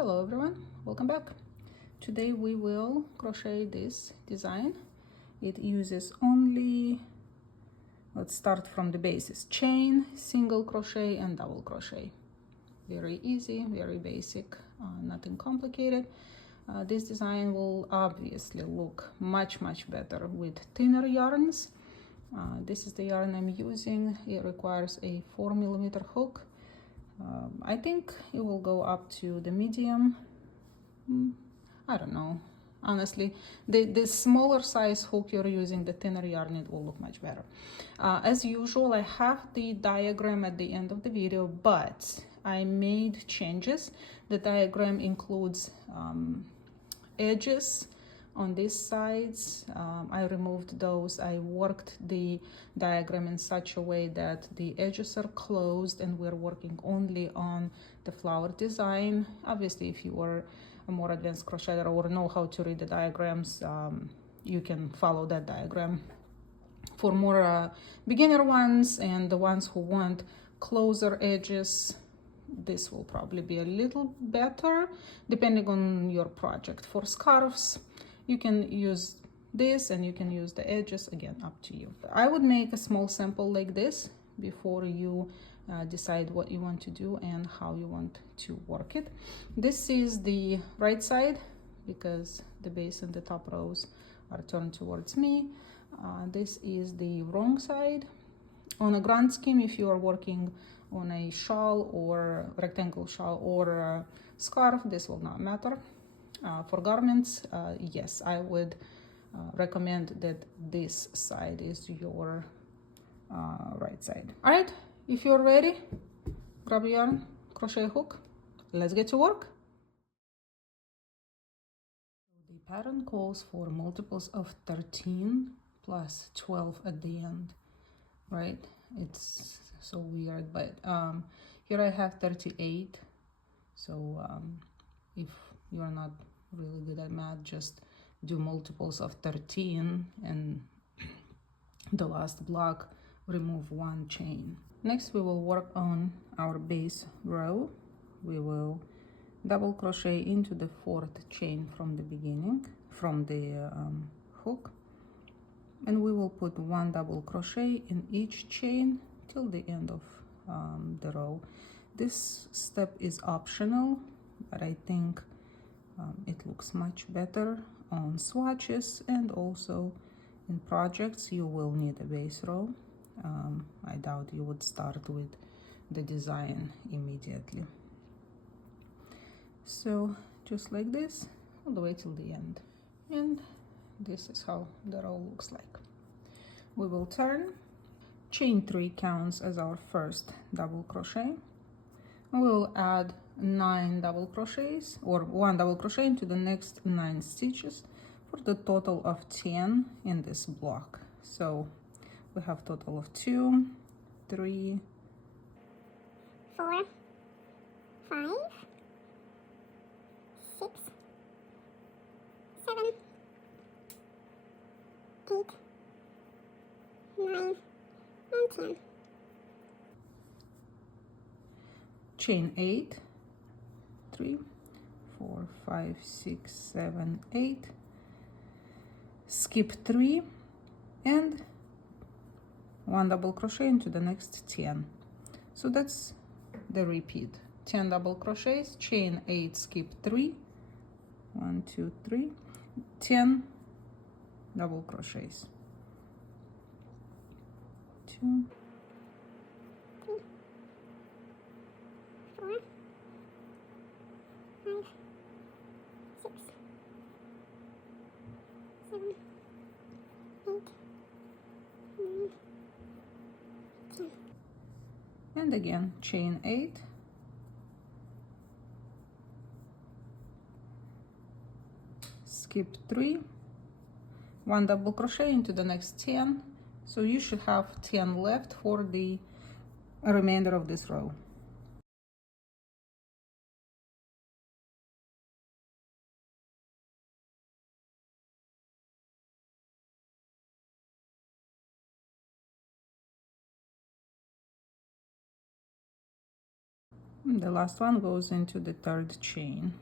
Hello everyone, welcome back. Today we will crochet this design. It uses only, let's start from the basis, chain, single crochet and double crochet. Very easy, very basic, nothing complicated. This design will obviously look much better with thinner yarns. This is the yarn I'm using. It requires a 4mm hook. I think it will go up to the medium. I don't know. Honestly, the smaller size hook you're using, the thinner yarn, it will look much better. As usual, I have the diagram at the end of the video, but I made changes. The diagram includes edges on these sides. I removed those. I worked the diagram in such a way that the edges are closed and we're working only on the flower design. Obviously, if you are a more advanced crocheter or know how to read the diagrams, you can follow that diagram. For more beginner ones and the ones who want closer edges, this will probably be a little better depending on your project. For scarves, you can use this and you can use the edges, again, up to you. I would make a small sample like this before you decide what you want to do and how you want to work it. This is the right side because the base and the top rows are turned towards me. This is the wrong side. On a grand scheme, if you are working on a shawl or rectangle shawl or a scarf, this will not matter. For garments, yes, I would recommend that this side is your right side. All right, if you're ready, grab your yarn, crochet hook, let's get to work. The pattern calls for multiples of 13 plus 12 at the end, right? It's so weird, but here I have 38. So if you're not really good at math, just do multiples of 13 and the last block, remove one chain. Next we will work on our base row. We will double crochet into the 4th chain from the beginning, from the hook, and we will put one double crochet in each chain till the end of the row. This step is optional, but I think it looks much better on swatches, and also in projects you will need a base row. I doubt you would start with the design immediately. So just like this, all the way till the end. And this is how the row looks like. We will turn. Chain 3 counts as our first double crochet. We will add 9 double crochets, or 1 double crochet into the next 9 stitches for the total of 10 in this block. So we have total of 2, 3, 4, 5, 6, 7, 8, 9, and 10. Chain 8, 3, 4, 5, 6, 7, 8, skip 3, and 1 double crochet into the next 10. So that's the repeat. 10 double crochets, chain 8, skip 3, 1, 2, 3, 10 double crochets, 2, 3, 4, 5, 6, 7, 8, 9, 10. and again chain 8, skip 3, 1 double crochet into the next 10. So you should have 10 left for the remainder of this row. The last one goes into the 3rd chain.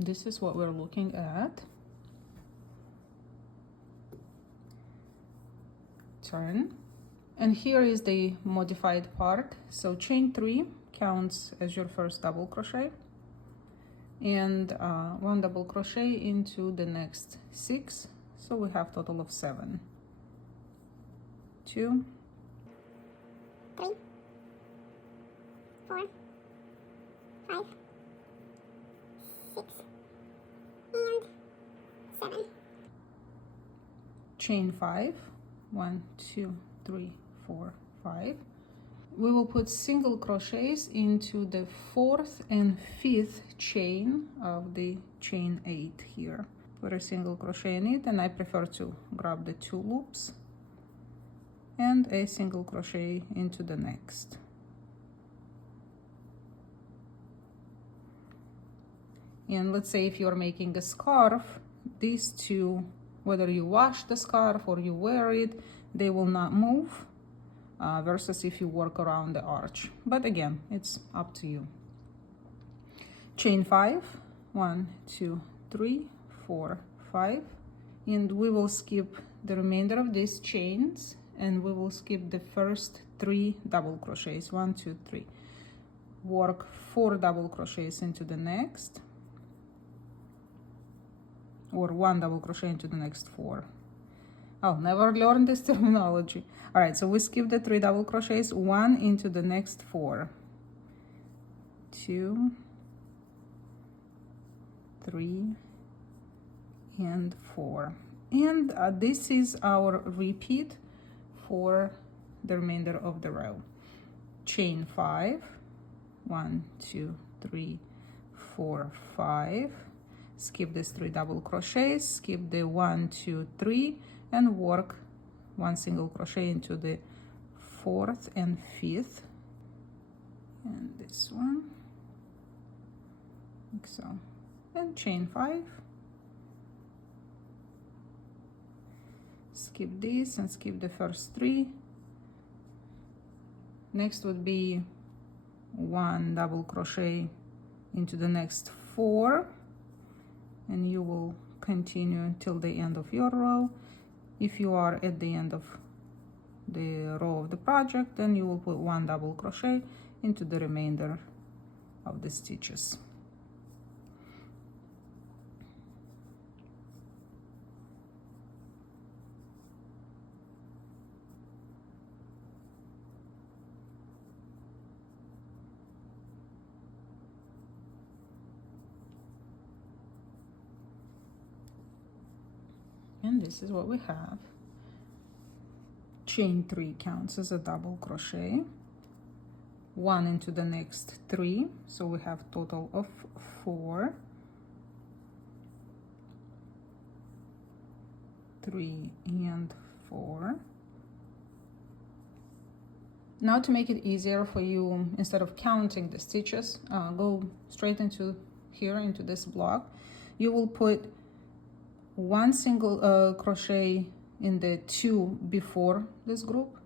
This is what we're looking at. Turn, and here is the modified part. So chain 3 counts as your first double crochet, and 1 double crochet into the next 6, so we have total of 7. 2, 3, 4, 5, 6, and 7. Chain 5, 1, 2, 3, 4, 5. We will put single crochets into the 4th and 5th chain of the chain 8 here. Put a single crochet in it, and I prefer to grab the 2 loops and a single crochet into the next. And let's say if you're making a scarf, these two, whether you wash the scarf or you wear it, they will not move, versus if you work around the arch. But again, it's up to you. Chain 5, 1, 2, 3, 4, 5, and we will skip the remainder of these chains, and we will skip the first 3 double crochets. 1, 2, 3. Work 4 double crochets into the next, or 1 double crochet into the next 4. Oh, never learned this terminology. All right, so we skip the 3 double crochets, 1 into the next 4. 2, 3, and 4. And this is our repeat for the remainder of the row. Chain 5, 1, 2, 3, 4, 5. Skip these 3 double crochets, skip the 1, 2, 3, and work 1 single crochet into the 4th and 5th, and this one, like so, and chain 5. Skip this and skip the first 3. Next would be 1 double crochet into the next 4, and you will continue until the end of your row. If you are at the end of the row of the project, then you will put 1 double crochet into the remainder of the stitches. And this is what we have. Chain 3 counts as a double crochet, 1 into the next 3, so we have total of 4, 3 and 4. Now, to make it easier for you, instead of counting the stitches, go straight into here, into this block. You will put 1 single crochet in the 2 before this group,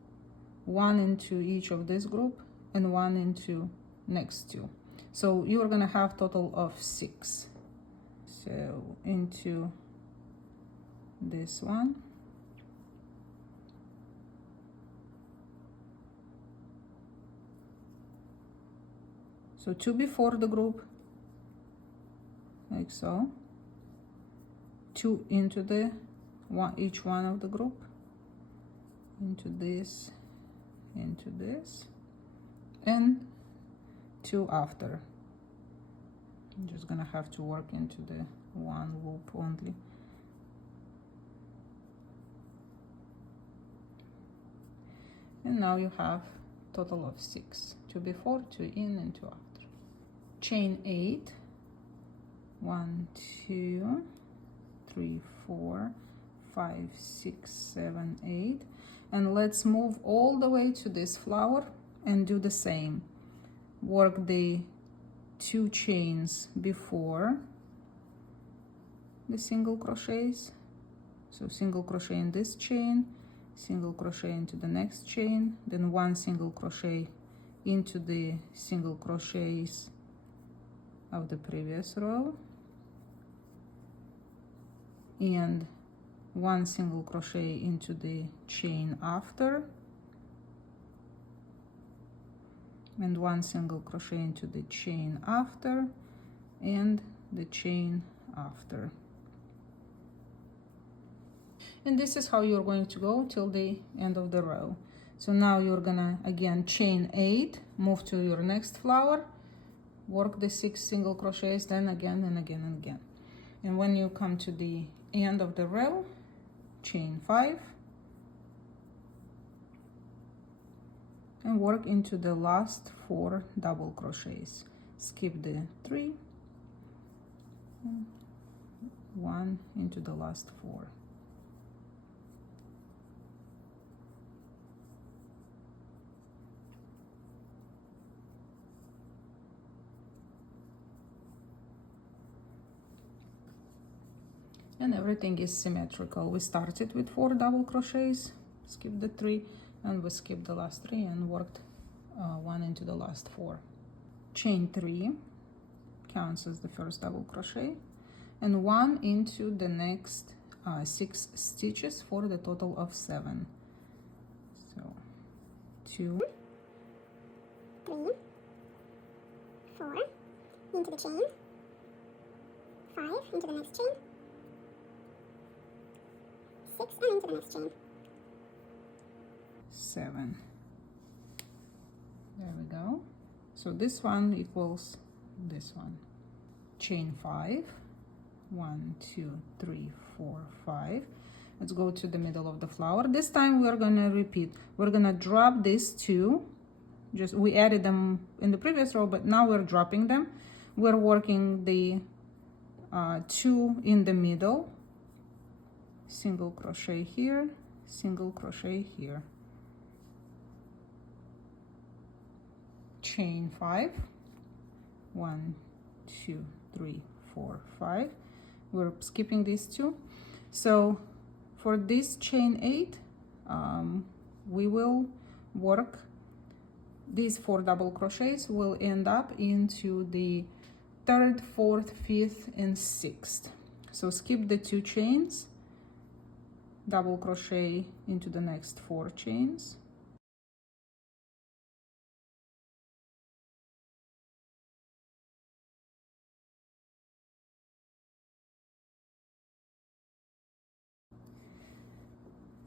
1 into each of this group, and 1 into next 2. So you are gonna have total of 6. So into this one, so 2 before the group, like so, 2 into the one, each one of the group, into this, and 2 after. I'm just gonna have to work into the 1 loop only. And now you have total of 6. 2 before, 2 in, and 2 after. Chain 8, 1, 2, 3, 4, 5, 6, 7, 8, and let's move all the way to this flower and do the same. Work the 2 chains before the single crochets, so single crochet in this chain, single crochet into the next chain, then 1 single crochet into the single crochets of the previous row, and 1 single crochet into the chain after, and 1 single crochet into the chain after, and the chain after. And this is how you're going to go till the end of the row. So now you're gonna again chain 8, move to your next flower, work the 6 single crochets, then again and again and again. And when you come to the end of the row, chain 5 and work into the last 4 double crochets. Skip the 3 and 1 into the last 4. And everything is symmetrical. We started with 4 double crochets, skip the 3, and we skipped the last 3 and worked 1 into the last 4. Chain 3 counts as the first double crochet, and 1 into the next 6 stitches for the total of 7. So 2, 3, 4, into the chain, 5 into the next chain, 6 and into the next chain. 7. There we go. So this one equals this one. Chain 5. 1, 2, 3, 4, 5. Let's go to the middle of the flower. This time we're gonna repeat. We're gonna drop these 2. Just we added them in the previous row, but now we're dropping them. We're working the 2 in the middle, single crochet here, single crochet here, chain 5, 1, 2, 3, 4, 5. We're skipping these 2. So for this chain 8, we will work these 4 double crochets will end up into the 3rd, 4th, 5th, and 6th. So skip the 2 chains, double crochet into the next 4 chains,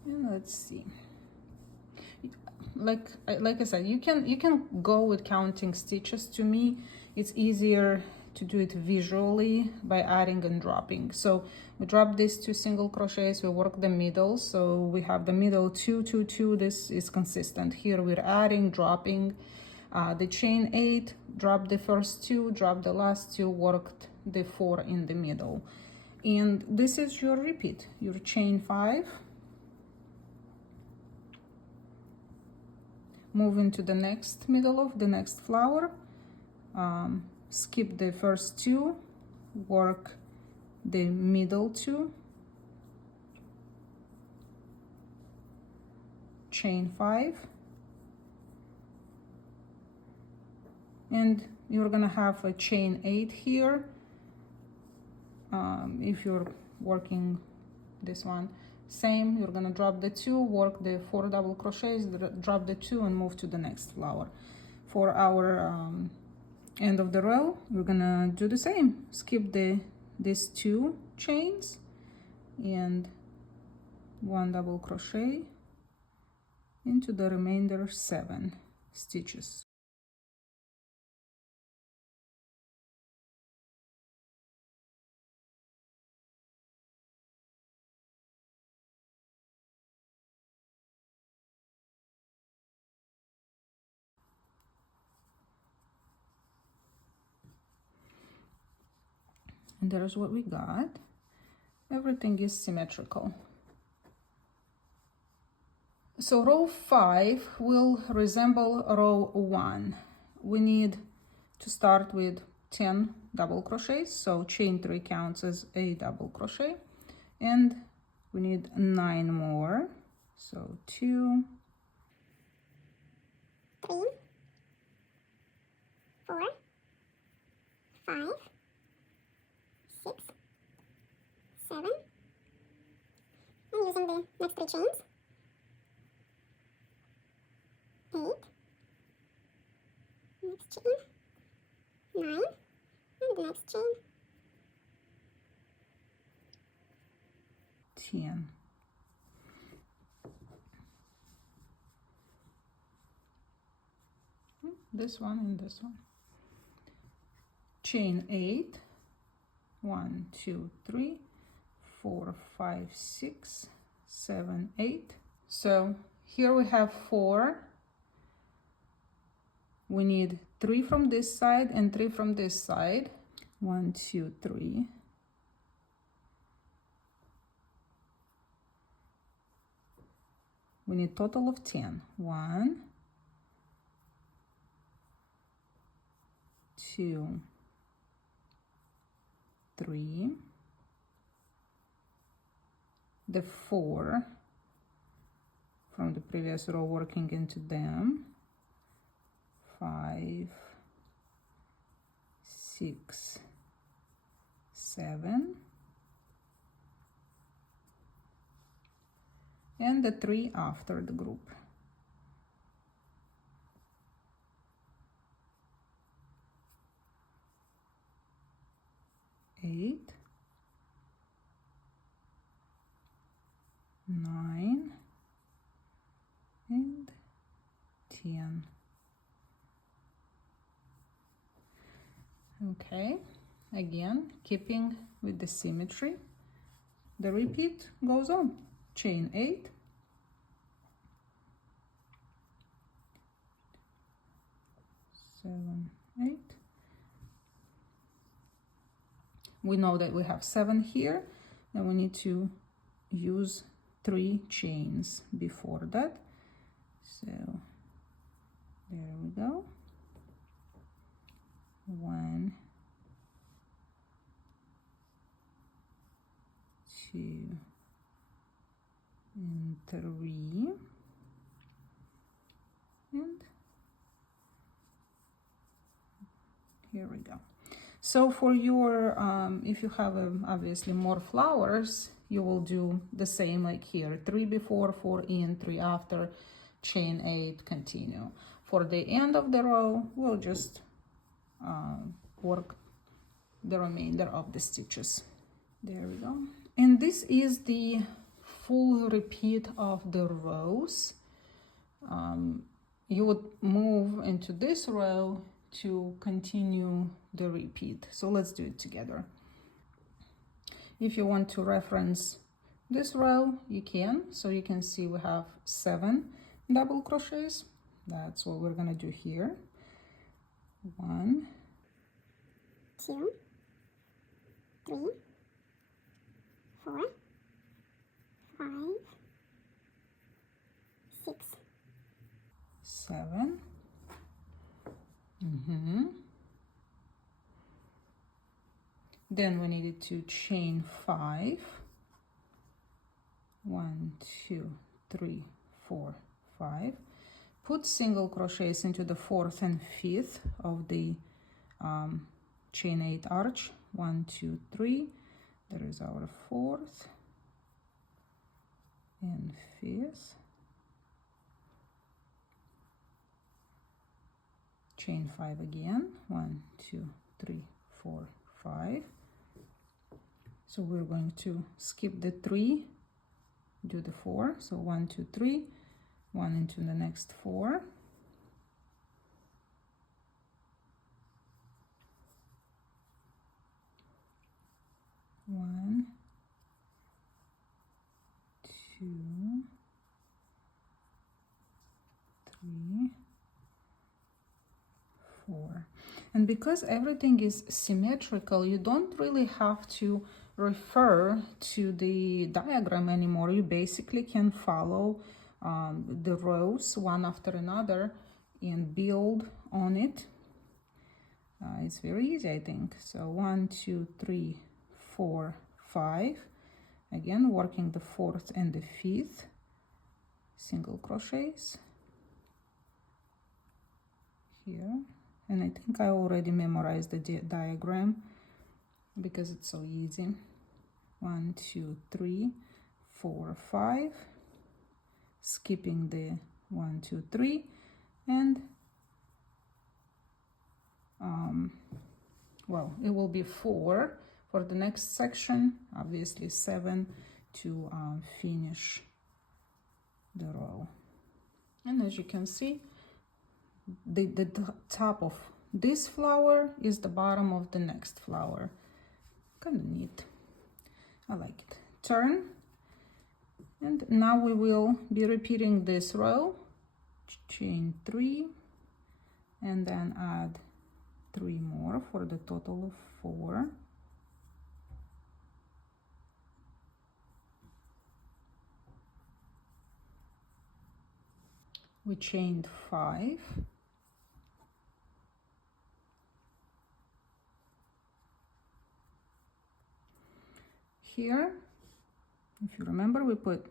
and let's see. Like I said, you can go with counting stitches. To me, it's easier to do it visually by adding and dropping. So we drop these 2 single crochets, we work the middle, so we have the middle 2, 2, 2. This is consistent. Here we're adding, dropping the chain 8, drop the first 2, drop the last 2, worked the 4 in the middle. And this is your repeat, your chain 5, move into the next middle of the next flower, skip the first 2, work the middle 2, chain 5, and you're gonna have a chain 8 here. If you're working this one, same, you're gonna drop the 2, work the 4 double crochets, drop the 2, and move to the next flower. For our end of the row, we're gonna do the same. Skip these 2 chains and 1 double crochet into the remainder 7 stitches. And there's what we got. Everything is symmetrical. So row 5 will resemble row 1. We need to start with 10 double crochets, so chain 3 counts as a double crochet, and we need 9 more, so 2, 3, 4, 5, 6, 7, 3 chains, 8, next chain, 9, and the next chain, 10. This one and this one. Chain 8, 1, 2, 3, 4, 5, 6, 7, 8. So here we have 4. We need 3 from this side and 3 from this side. 1, 2, 3. We need total of 10. 1, 2, 3. The 4 from the previous row working into them. 5, 6, 7. And the 3 after the group. Eight, 9, and 10. Okay, again, keeping with the symmetry, the repeat goes on. Chain 8, 7, 8. We know that we have 7 here, and we need to use 3 chains before that. So there we go. 1, 2, and 3, and here we go. So for your, if you have obviously more flowers, you will do the same like here. 3 before, 4 in, 3 after, chain 8, continue. For the end of the row, we'll just work the remainder of the stitches. There we go. And this is the full repeat of the rows. You would move into this row to continue the repeat. So let's do it together. If you want to reference this row, you can. So you can see we have 7 double crochets. That's what we're gonna do here. 1, 2, 3, 4, 5, 6, 7. Then we needed to chain 5. 1, 2, 3, 4, 5. Put single crochets into the 4th and 5th of the chain 8 arch. 1, 2, 3. There is our 4th and 5th. Chain 5 again. 1, 2, 3, 4, 5. So we're going to skip the 3, do the 4. So 1, 2, 3, 1 into the next 4. 1, 2, 3, 4. And because everything is symmetrical, you don't really have to refer to the diagram anymore. You basically can follow the rows one after another and build on it. It's very easy, I think. So 1, 2, 3, 4, 5. Again, working the 4th and the 5th single crochets here. And I think I already memorized the diagram because it's so easy. 1, 2, 3, 4, 5. skipping the 1, 2, 3, and well, it will be 4 for the next section, obviously 7 to finish the row. And as you can see, the top of this flower is the bottom of the next flower. Kind of neat. I like it. Turn. And now we will be repeating this row. Chain 3 and then add 3 more for the total of 4. We chained 5. Here, if you remember, we put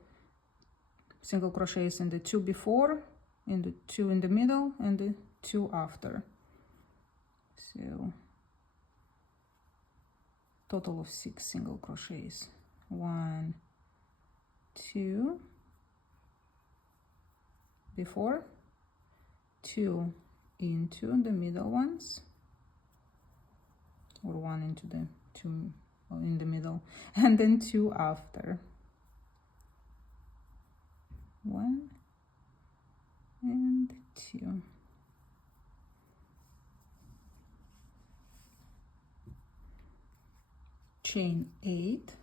single crochets in the 2 before, in the 2 in the middle, and the 2 after. So total of 6 single crochets. 1, 2 before, 2 into the middle ones, or 1 into the 2 in the middle, and then 2 after. 1 and 2. Chain 8.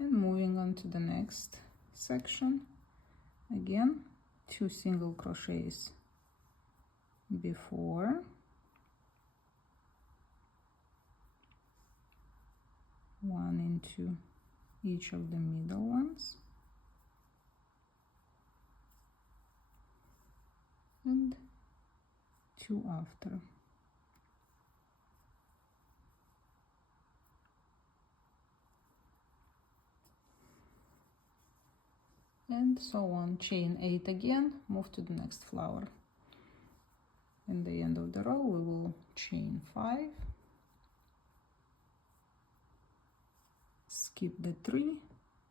And moving on to the next section, again 2 single crochets before, 1 into each of the middle ones, and 2 after. And so on. Chain 8 again, move to the next flower. In the end of the row we will chain 5, skip the 3,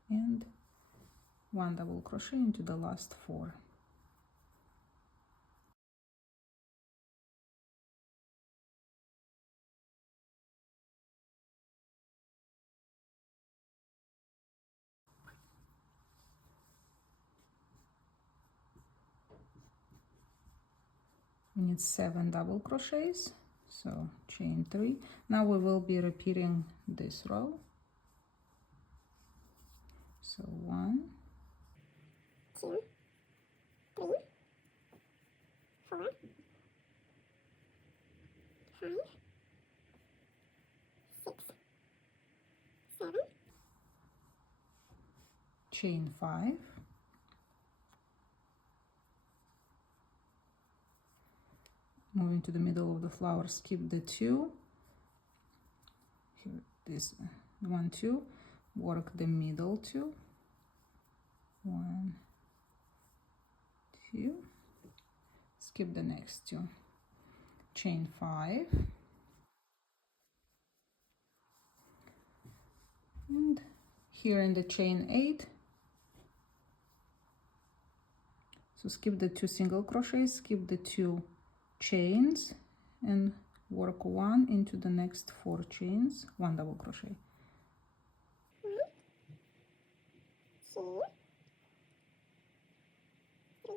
and 1 double crochet into the last 4. We need 7 double crochets, so chain 3. Now we will be repeating this row. So 1, 2, 3, 4, 5, 6, 7, chain 5, moving to the middle of the flower, skip the 2, here this 1, 2, work the middle 2, 1, 2, skip the next 2, chain 5, and here in the chain 8, so skip the 2 single crochets, skip the 2 chains, and work 1 into the next 4 chains, 1 double crochet. 1, 2, 3,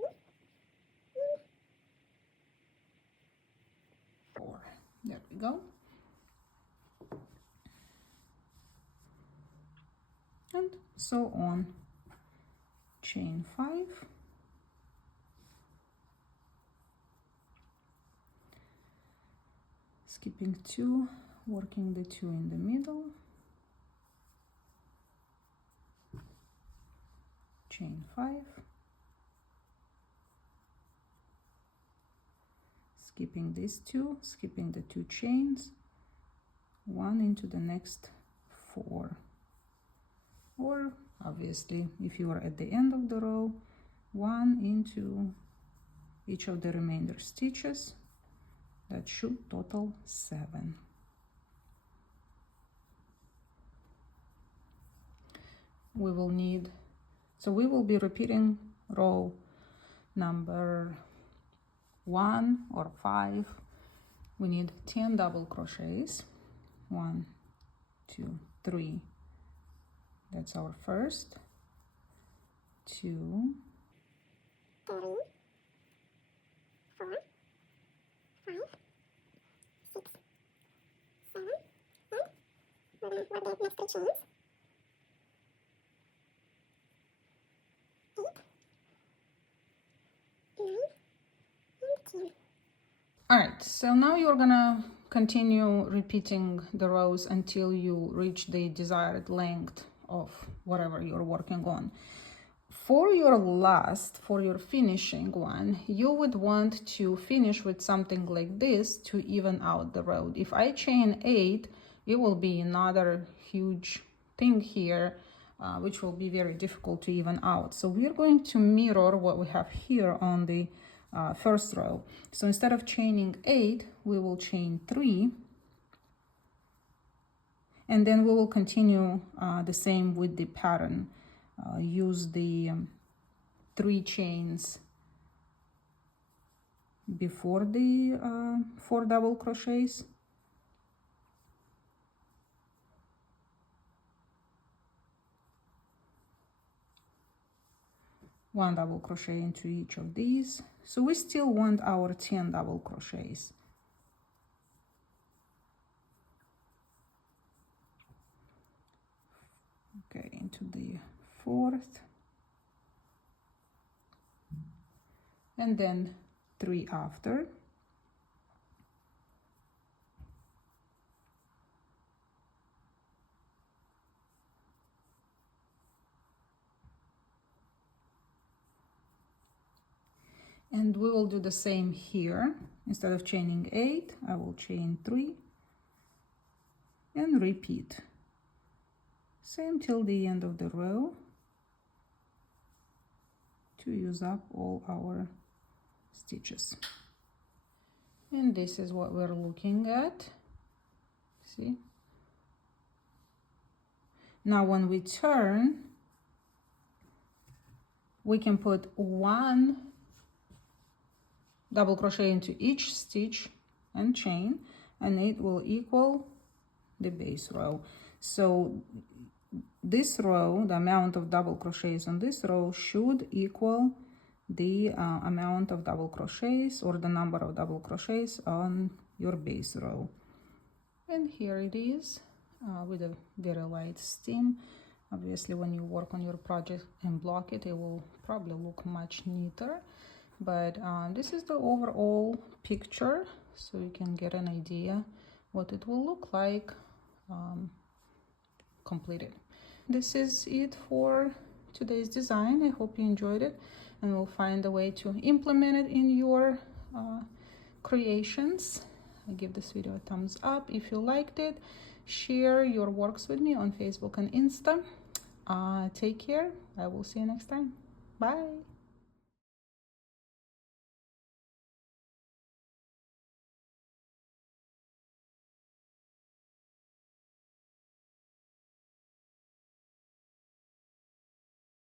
4. There we go. And so on. Chain 5, skipping 2, working the 2 in the middle, chain 5, skipping these 2, skipping the 2 chains, 1 into the next 4, or obviously if you are at the end of the row, 1 into each of the remainder stitches. That should total 7. we will need, so we will be repeating row number 1 or 5. We need 10 double crochets. 1, 2, 3. That's our first. 2, 3, 4, 5, 6, 7, 8. We're going to work the next 3 chains. 8, 9, and 10. All right, so now you're gonna continue repeating the rows until you reach the desired length of whatever you're working on. For your finishing one, you would want to finish with something like this to even out the row. If I chain 8, it will be another huge thing here, which will be very difficult to even out. So we're going to mirror what we have here on the first row. So instead of chaining 8, we will chain 3, and then we will continue the same with the pattern. Use the 3 chains before the 4 double crochets. One double crochet into each of these. So we still want our 10 double crochets. Okay, into the 4th, and then 3 after. And we will do the same here. Instead of chaining 8, I will chain 3 and repeat. Same till the end of the row to use up all our stitches. And this is what we're looking at. See? Now when we turn, we can put 1 double crochet into each stitch and chain, and it will equal the base row. So this row, the amount of double crochets on this row should equal the amount of double crochets, or the number of double crochets on your base row. And here it is with a very light seam. Obviously when you work on your project and block it, it will probably look much neater, but this is the overall picture, so you can get an idea what it will look like completed. This is it for today's design. I hope you enjoyed it, and we'll find a way to implement it in your creations. Give this video a thumbs up if you liked it. Share your works with me on Facebook and Insta. Take care. I will see you next time. Bye.